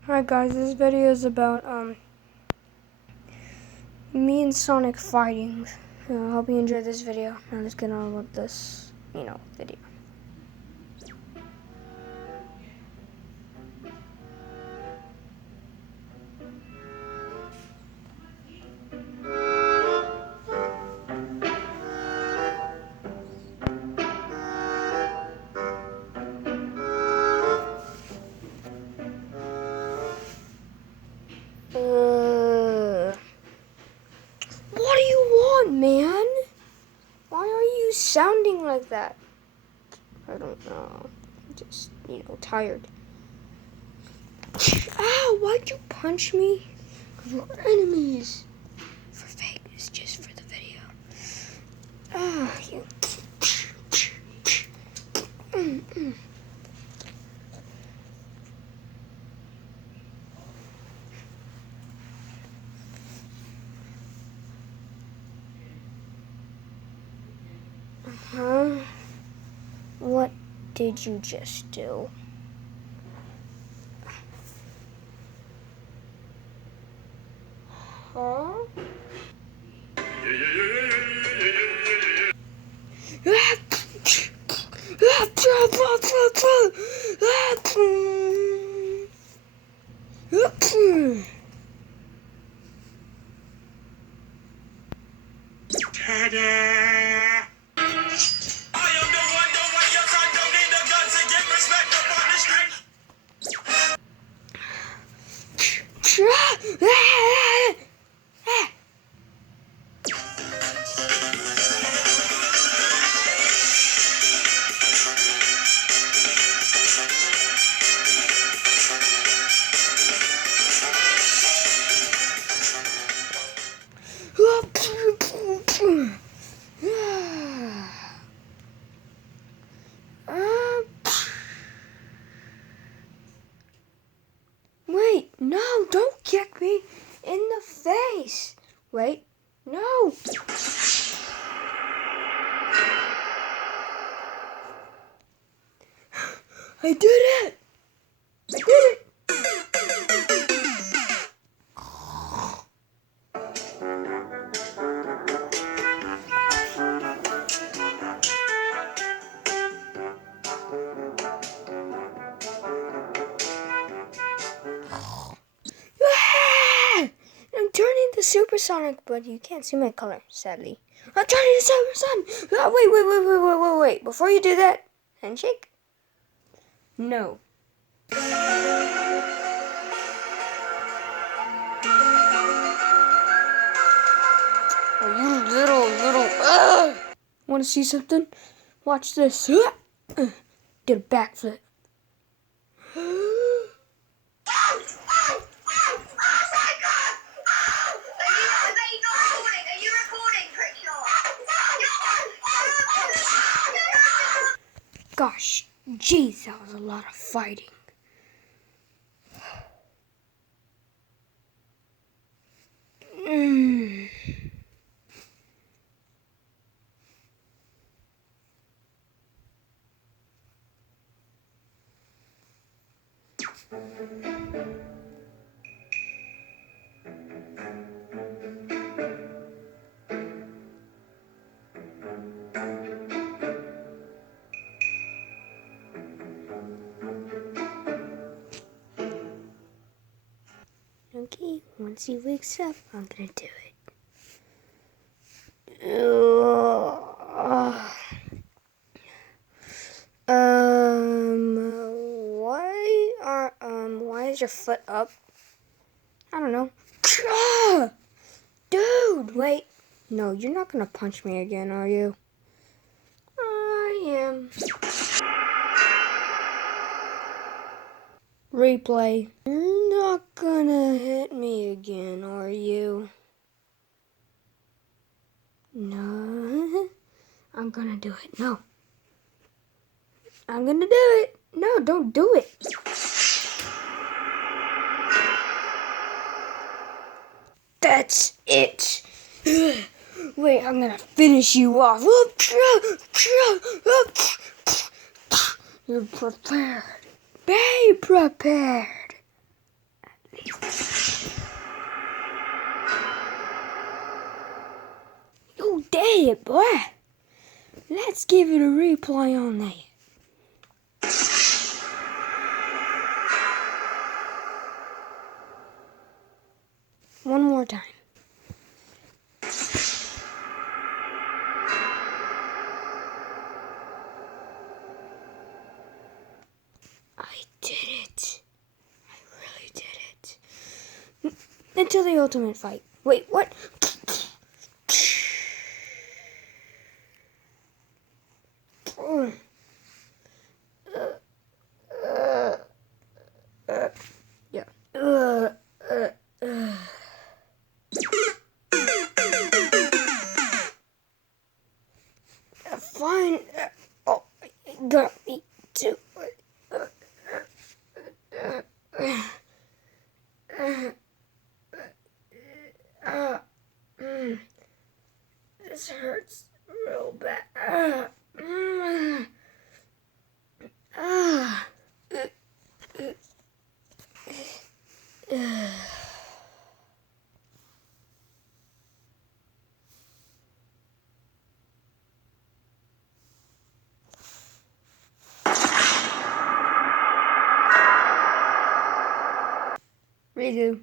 Hi guys, this video is about me and Sonic fighting. I hope you enjoyed this video. Now let's get on with this, video. What do you want, man? Why are you sounding like that? I don't know. I'm just, tired. Ow, why'd you punch me? Because we're enemies. For fakeness, just for the video. Ah, you. Huh? What did you just do? Huh? Ta-da! I am the one, the way your son don't need a gun to get respect up on the street. Wait, no, don't kick me in the face. Wait, no. I did it. I did it. I'm turning to supersonic, but you can't see my color, sadly. I'm turning to supersonic. Oh, wait. Before you do that, handshake? No. Oh, you little. Want to see something? Watch this. Did a backflip. Gosh, jeez, that was a lot of fighting. Okay, once he wakes up, I'm gonna do it. Why is your foot up? I don't know. Dude, wait. No, you're not gonna punch me again, are you? I am. Replay. You're not gonna hit me again, are you? No. I'm gonna do it. No. I'm gonna do it. No, don't do it. That's it. Wait, I'm gonna finish you off. You're prepared. Be prepared. it, boy. Let's give it a replay on that. One more time. I did it. I really did it. Until the ultimate fight. Wait, what? Yeah. Fine. Oh, it got me too. This hurts real bad. Redo.